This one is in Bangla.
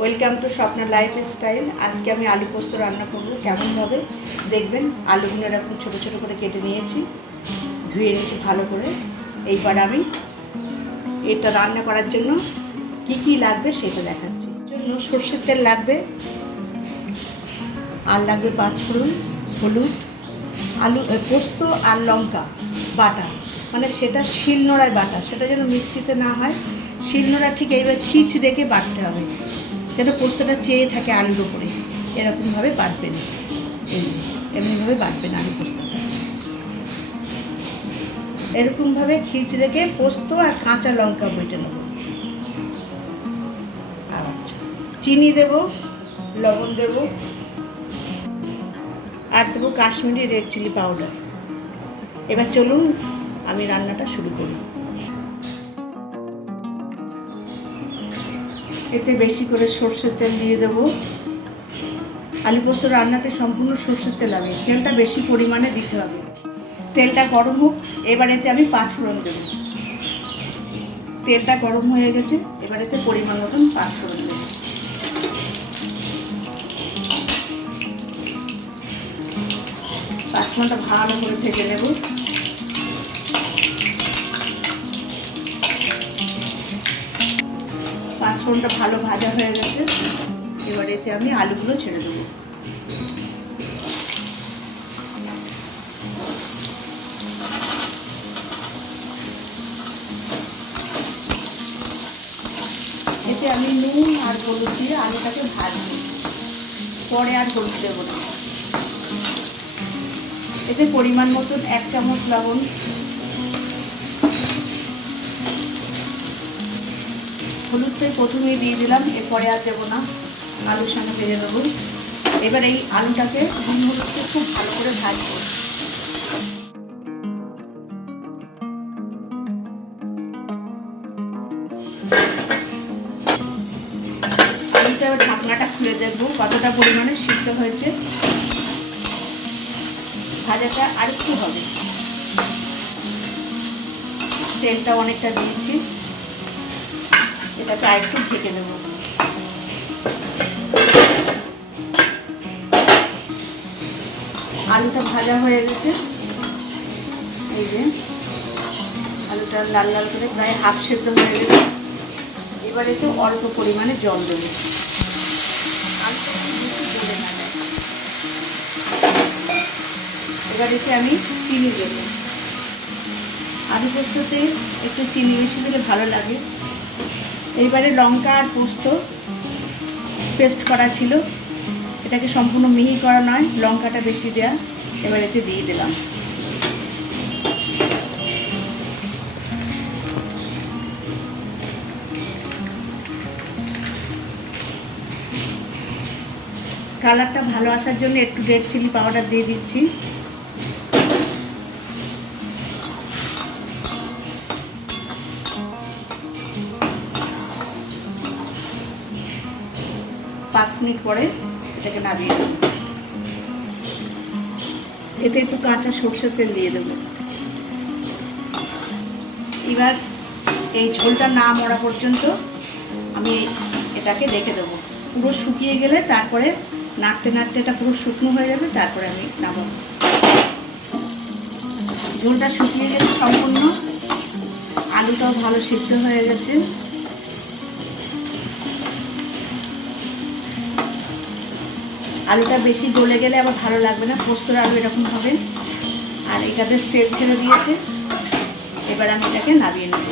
Welcome to Swapna life style. আজকে আমি আলু পোস্ত রান্না করব। কেমনভাবে দেখবেন। আলুগুলো এরকম ছোটো ছোটো করে কেটে নিয়েছি, ধুয়ে নিয়েছি ভালো করে। এইবার আমি এটা রান্না করার জন্য কি কি লাগবে সেটা দেখাচ্ছি। জন্য সর্ষের তেল লাগবে, আর লাগবে 5 ফোড়ন, হলুদ, আলু পোস্ত আর লঙ্কা বাটা, মানে সেটা শিলনোড়ায় বাটা, সেটা যেন মিক্সিতে না হয়, শিলনোড়া ঠিক এইবার খিচ রেখে বাটতে হবে, যেন পোস্তটা চেয়ে থাকে আলুর ওপরে। এরকমভাবে বাটবেন, এমনিভাবে বাটবেন আলু পোস্তটা। এরকমভাবে খিচ রেখে পোস্ত আর কাঁচা লঙ্কা বেটে নেব। আচ্ছা, চিনি দেব, লবণ দেব, আর দেবো কাশ্মীরি রেড চিলি পাউডার। এবার চলুন আমি রান্নাটা শুরু করি। এতে বেশি করে সর্ষের তেল দিয়ে দেবো। আলু পোস্ত রান্নাতে সম্পূর্ণ সর্ষের তেল হবে, তেলটা বেশি পরিমাণে দিতে হবে। তেলটা গরম হোক, এবার এতে আমি 5 ফোড়ন দেবো। তেলটা গরম হয়ে গেছে, এবার এতে পরিমাণ মতন 5 ফোড়ন দেবো। 5 ফোড়নটা ভালো করে ভেজে নেব। পাঁচফোড়নটা ভালো ভাজা হয়ে গেছে, এবার এতে আমি আলুগুলো ছেড়ে দেবো। এতে আমি নুন আর হলুদ দিয়ে আলুটাকে ভাজবো, পরে আর হলুদ দেবো না। এতে পরিমাণ মতন 1 চামচ লবণ, হলুদটাই প্রথমেই দিয়ে দিলাম, এরপরে আর দেবো না, আলুর সঙ্গে ভেজে দেবো। এবার এই আলুটাকে নুন হলুদকে খুব ভালো করে ভাজবো। আলুটা ঢাকনাটা খুলে দেখবো কতটা পরিমাণে সিদ্ধ হয়েছে। ভাজাটা আর একটু হবে, তেলটা অনেকটা দিয়েছি, এটাকে আর একটু ঢেকে দেবো। আলুটা ভাজা হয়ে গেছে, এই যে আলুটা লাল লাল করে প্রায় হাফ সেদ্ধ হয়ে গেছে। এবারে তো অল্প পরিমাণে জল দেবো, আলুটা বেশি গলে না যায়। এবার এতে আমি চিনি দেবো। আলু পোস্ততে একটু চিনি বেশি দিলে ভালো লাগে। এইবারে লঙ্কা আর পোস্ত পেস্ট করা ছিল, এটাকে সম্পূর্ণ মিহি করা নয়, লঙ্কাটা বেশি দেয়া। এবার এতে দিয়ে দিলাম। কালারটা ভালো আসার জন্য একটু রেড চিলি পাউডার দিয়ে দিচ্ছি। পাঁচ মিনিট পরে এটাকে নামিয়ে দেবো। এতে একটু কাঁচা সরষের তেল দিয়ে দেবো। এবার এই ঝোলটা না মরা পর্যন্ত আমি এটাকে রেখে দেবো। পুরো শুকিয়ে গেলে তারপরে নাড়তে নাড়তে এটা পুরো শুকনো হয়ে যাবে, তারপরে আমি নামাবো। ঝোলটা শুকিয়ে গেছে সম্পূর্ণ, আলুটাও ভালো সিদ্ধ হয়ে গেছে। আলুটা বেশি গলে গেলে আবার ভালো লাগবে না, পোস্তর আলু এরকম হবে। আর এটা বেশ তেল ছেড়ে দিয়েছে, এবার আমি এটাকে নামিয়ে নেব।